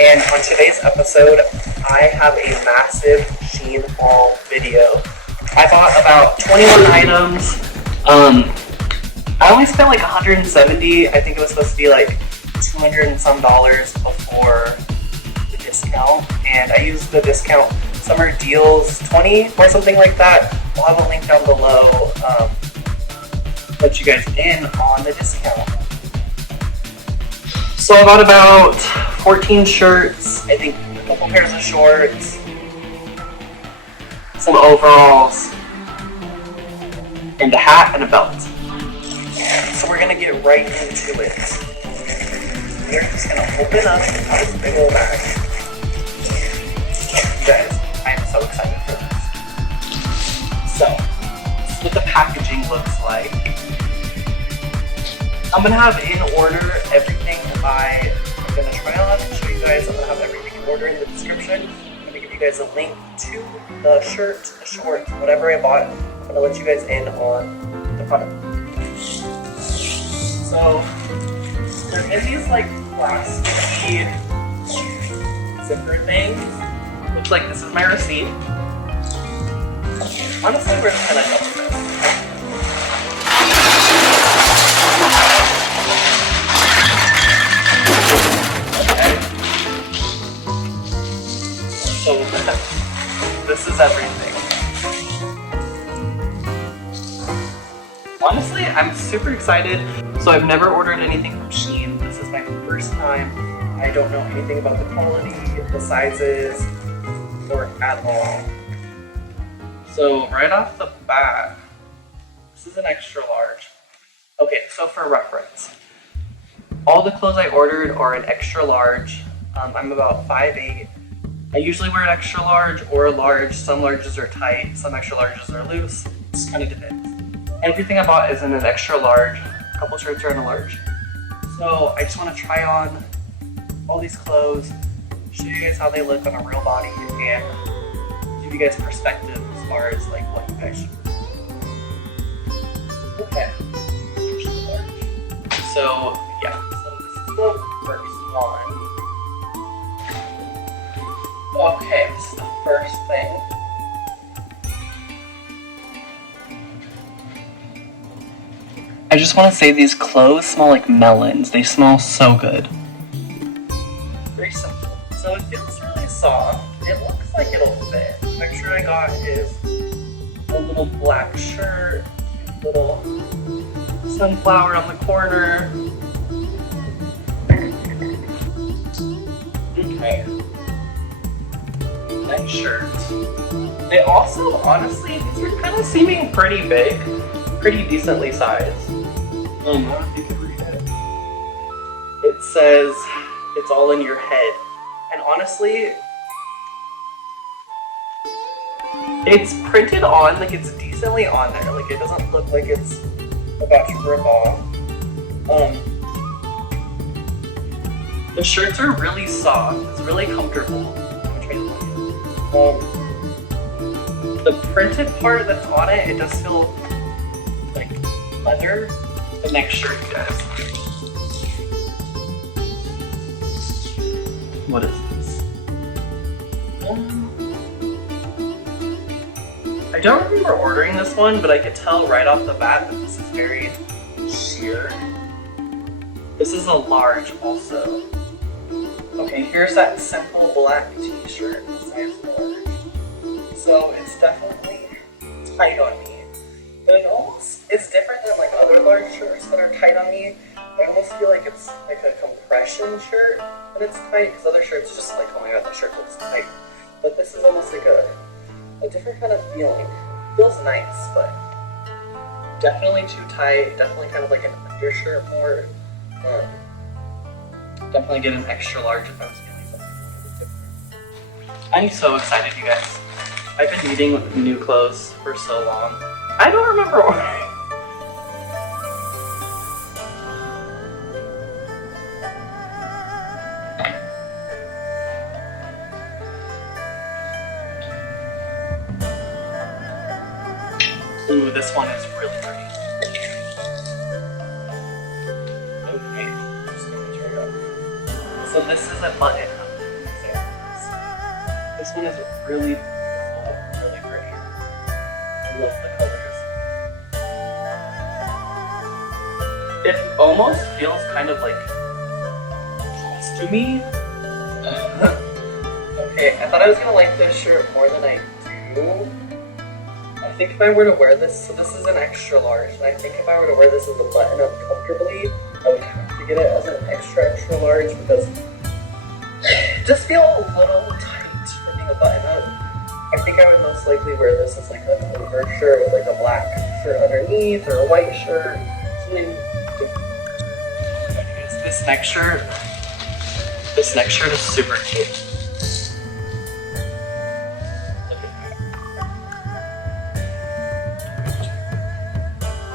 And on today's episode, I have a massive Shein haul video. I bought about 21 items. I only spent like 170. I think it was supposed to be like 200 and some dollars before the discount. And I used the discount summer deals 20 or something like that. I'll have a link down below. Let you guys in on the discount. So I bought about 14 shirts, I think a couple pairs of shorts, some overalls, and a hat and a belt. So we're gonna get right into it. We're just gonna open up this big old bag. You guys, I am so excited for this. So, this is what the packaging looks like. I'm gonna have in order everything I'm gonna try on and show you guys. I'm gonna have everything in order in the description. I'm gonna give you guys a link to the shirt, the short, whatever I bought. I'm gonna let you guys in on the product. So they're in these like plastic zipper things. Looks like this is my receipt. Honestly, we're just gonna go with this. So this is everything. Honestly, I'm super excited. So I've never ordered anything from Shein. This is my first time. I don't know anything about the quality, the sizes, or at all. So right off the bat, this is an extra large. Okay, so for reference, all the clothes I ordered are an extra large. I'm about 5'8". I usually wear an extra large or a large. Some larges are tight, some extra larges are loose. It just kind of depends. Everything I bought is in an extra large. A couple shirts are in a large. So I just want to try on all these clothes, show you guys how they look on a real body, and give you guys perspective as far as like what you guys should wear. Okay. So yeah, so this is the first one. Okay, this is the first thing. I just want to say these clothes smell like melons. They smell so good. Very simple. So it feels really soft. It looks like it'll fit. The picture I got is a little black shirt, little sunflower on the corner. Okay. Nice shirt. They also, honestly, these are kind of seeming pretty big, pretty decently sized. I don't know if you can read it. It says, it's all in your head. And honestly, it's printed on, like it's decently on there. Like it doesn't look like it's about to rip off. The shirts are really soft. It's really comfortable. The printed part that's on it, it does feel like leather. The next shirt, guys. What is this? I don't remember ordering this one, but I could tell right off the bat that this is very sheer. This is a large also. Okay, here's that simple black t-shirt, size large. So it's definitely tight on me. But it's different than like other large shirts that are tight on me. I almost feel like it's like a compression shirt, but it's tight, because other shirts are just like, oh my god, that shirt looks tight. But this is almost like a different kind of feeling. Feels nice, but definitely too tight, definitely kind of like an undershirt more. Definitely get an extra large if I was feeling something a little bit different. I'm so excited, you guys. I've been needing new clothes for so long. I don't remember ordering. Ooh, this one is really pretty. Okay, just gonna turn it up. So this is a button. This one is really beautiful, really pretty. I love the colors. It almost feels kind of like costumey. Okay, I thought I was gonna like this shirt more than I do. I think if I were to wear this, so this is an extra large, and I think if I were to wear this as a button up comfortably, I would have to get it as an extra large because it just feels a little tight for being a button up. I think I would most likely wear this as like an over shirt with like a black shirt underneath or a white shirt. Something different. This next shirt is super cute.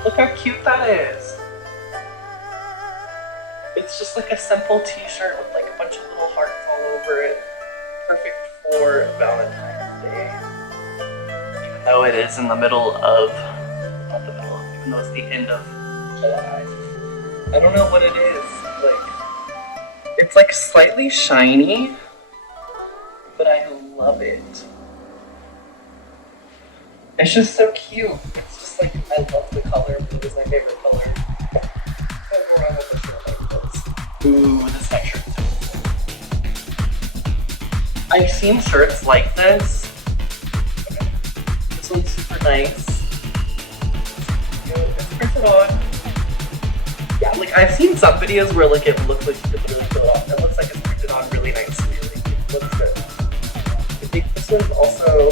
Look how cute that is. It's just like a simple t-shirt with like a bunch of little hearts all over it. Perfect for Valentine's Day. Even though it is in the middle of, not the middle, even though it's the end of July. I don't know what it is. Like, it's like slightly shiny, but I love it. It's just so cute. It's just like, I love the color. Blue is my favorite color. Can't go wrong with a shirt like this. Ooh, this next shirt is so cool. I've seen shirts like this. This one's super nice. It's printed on. Yeah, like I've seen some videos where like it looks like you could literally put it off. It looks like it's printed on really nicely. Like, it looks good. I think this one's also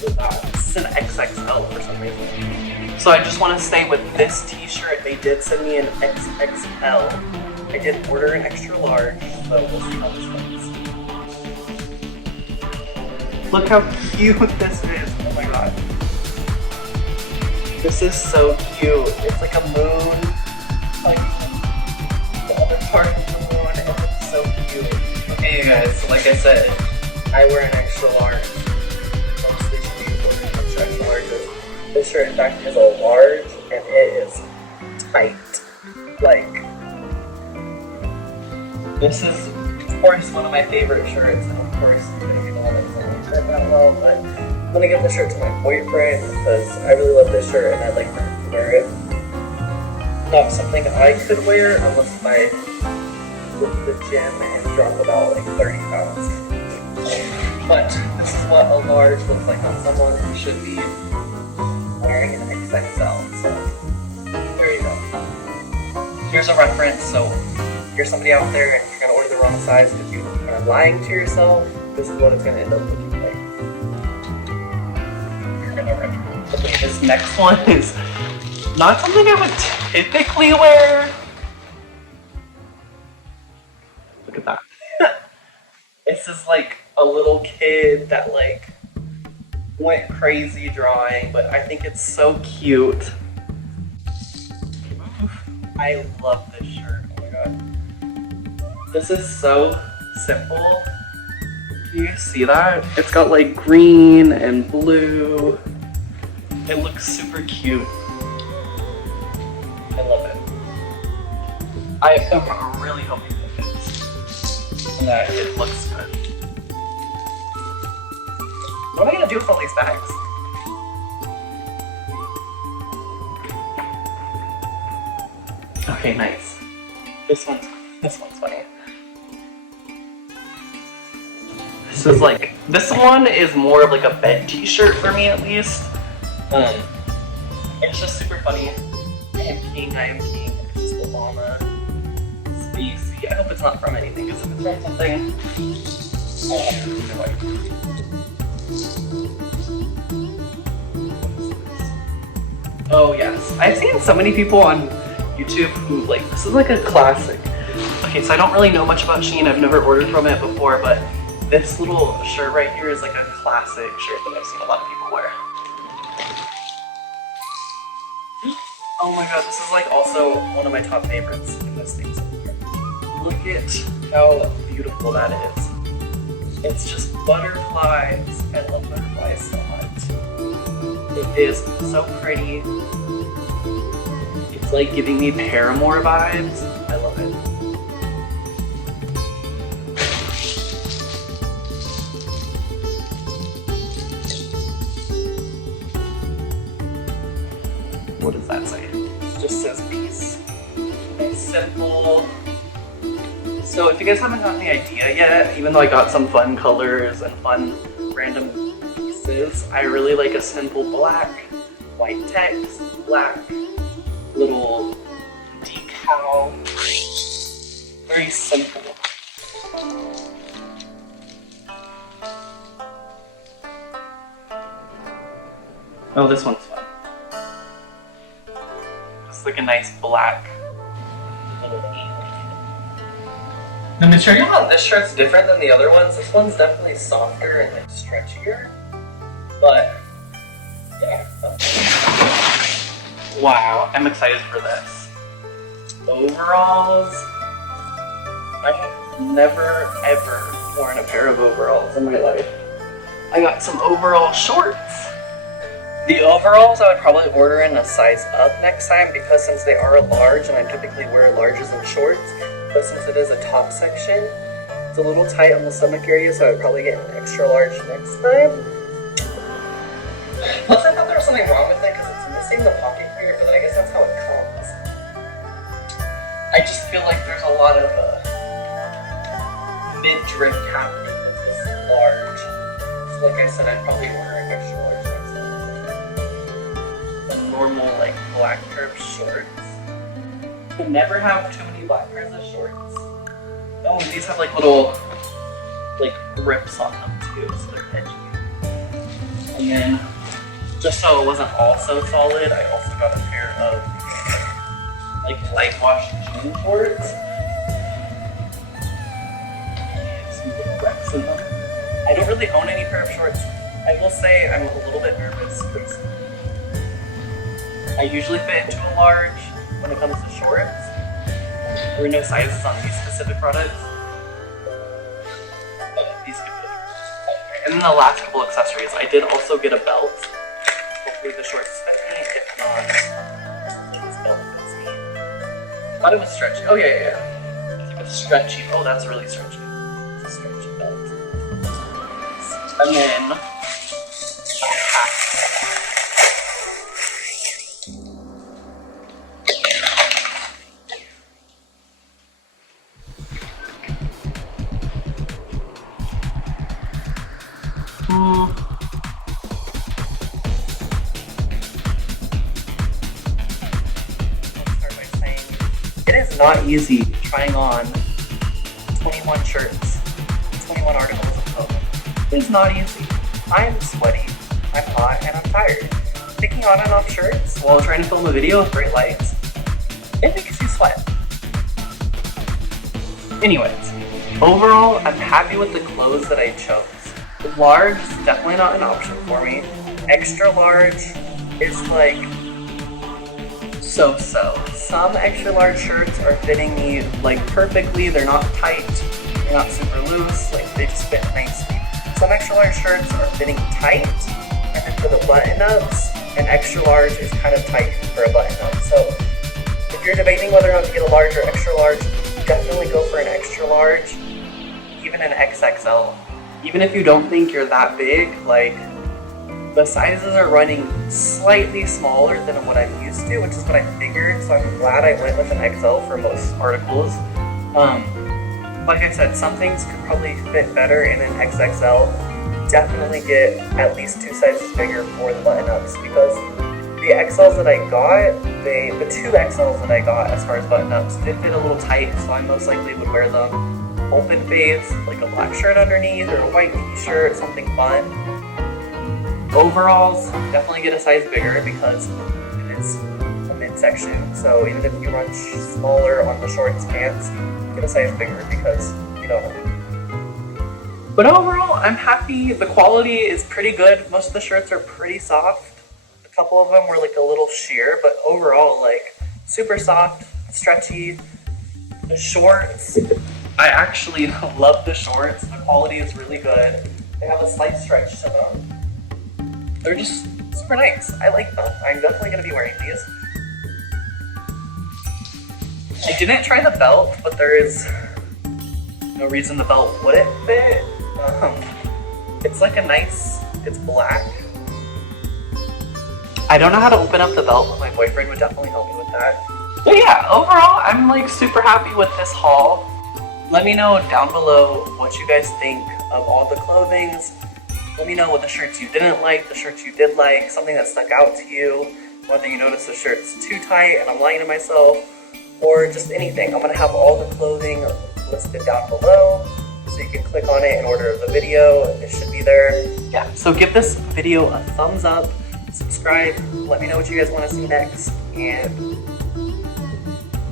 it's an XXL for some reason. So I just want to stay with this t-shirt. They did send me an XXL. I did order an extra large, so we'll see how this goes. Look how cute this is. Oh my god. This is so cute. It's like a moon, like the other part of the moon. It looks so cute. Okay, you guys, so like I said, I wear an extra large. This shirt in fact is a large and it is tight. Like, this is of course one of my favorite shirts, and of course I'm gonna be the one that doesn't fit that well, but I'm gonna give the shirt to my boyfriend because I really love this shirt and I'd like for him to wear it. Not something I could wear unless I go to the gym and drop about like 30 pounds. But this is what a large looks like on someone who should be wearing an XXL. So there you go. Here's a reference. So if you're somebody out there and you're gonna order the wrong size because you are lying to yourself, this is what it's gonna end up looking like. You're gonna recommend. Okay, this next one is not something I would typically wear. Look at that. This is like a little kid that like went crazy drawing, but I think it's so cute. I love this shirt. Oh my god. This is so simple. Can you see that? It's got like green and blue. It looks super cute. I love it. I am really hoping it fits and that it looks good. What am I gonna do with all these bags? Okay, nice. This one's funny. This one is more of like a bed t-shirt for me at least. It's just super funny. I am king. It's just Obama. Spacey. I hope it's not from anything, because if it's from something, I'll have to throw it away. Oh yes, I've seen so many people on YouTube who like, this is like a classic. Okay, so I don't really know much about Shein, I've never ordered from it before, but this little shirt right here is like a classic shirt that I've seen a lot of people wear. Oh my god, this is like also one of my top favorites in this thing. Look at how beautiful that is. It's just butterflies. I love butterflies so much. It is so pretty. It's like giving me Paramore vibes. I love it. what does that say? It just says peace. It's simple. So if you guys haven't gotten the idea yet, even though I got some fun colors and fun random pieces, I really like a simple black, white text, black, little decal, very simple. Oh, this one's fun. It's like a nice black little ink. The material on this shirt's different than the other ones. This one's definitely softer and like stretchier, but yeah. Wow, I'm excited for this. Overalls. I have never ever worn a pair of overalls in my life. I got some overall shorts. The overalls I would probably order in a size up next time because since they are large and I typically wear larges and shorts, but since it is a top section, it's a little tight on the stomach area, so I would probably get an extra large next time. Plus I thought there was something wrong with it because it's missing the pocket here, but I guess that's how it comes. I just feel like there's a lot of mid-drift happening with this large. So like I said, I'd probably order an extra large next time. The normal like black curved shorts. You can never have too many black pairs of shorts. Oh, these have like little like rips on them too, so they're edgy. And then, just so it wasn't all so solid, I also got a pair of like light wash jean shorts. Some little reps in them. I don't really own any pair of shorts. I will say I'm a little bit nervous because I usually fit into a large when it comes to shorts. There are no sizes on these specific products. But these could be. And then the last couple accessories, I did also get a belt. Hopefully the shorts fit me. If not, this belt fits me. I thought it was stretchy. Oh yeah. It's like a stretchy. Oh, that's really stretchy. It's a stretchy belt. And then a hat. It is not easy trying on 21 shirts, 21 articles of clothing. It is not easy. I'm sweaty, I'm hot, and I'm tired. Picking on and off shirts while trying to film a video with bright lights, it makes you sweat. Anyways, overall, I'm happy with the clothes that I chose. Large is definitely not an option for me. Extra large is like so-so. Some extra large shirts are fitting me like perfectly. They're not tight, they're not super loose, like they just fit nicely. Some extra large shirts are fitting tight, and then for the button-ups, an extra large is kind of tight for a button-up. So if you're debating whether or not to get a large or extra large, definitely go for an extra large, even an XXL. Even if you don't think you're that big, like the sizes are running slightly smaller than what I'm used to, which is what I figured, so I'm glad I went with an XL for most articles. Like I said, some things could probably fit better in an XXL. Definitely get at least 2 sizes bigger for the button-ups because the XLs that I got, the 2 XLs that I got as far as button-ups did fit a little tight, so I most likely would wear them open face, like a black shirt underneath or a white t-shirt, something fun. Overalls, definitely get a size bigger because it is a midsection, so even if you run smaller on the shorts pants, get a size bigger because you don't know. But overall, I'm happy. The quality is pretty good. Most of the shirts are pretty soft. A couple of them were like a little sheer, but overall, like super soft, stretchy. The shorts, I actually love the shorts. The quality is really good. They have a slight stretch to them. They're just super nice. I like them. I'm definitely going to be wearing these. I didn't try the belt, but there is no reason the belt wouldn't fit. It's like a nice, it's black. I don't know how to open up the belt, but my boyfriend would definitely help me with that. But yeah, overall, I'm like super happy with this haul. Let me know down below what you guys think of all the clothings. Let me know what the shirts you didn't like, the shirts you did like, something that stuck out to you, whether you noticed the shirt's too tight and I'm lying to myself, or just anything. I'm gonna have all the clothing listed down below, so you can click on it and order the video. It should be there. Yeah, so give this video a thumbs up, subscribe, let me know what you guys want to see next, and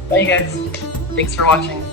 bye you guys. Thanks for watching.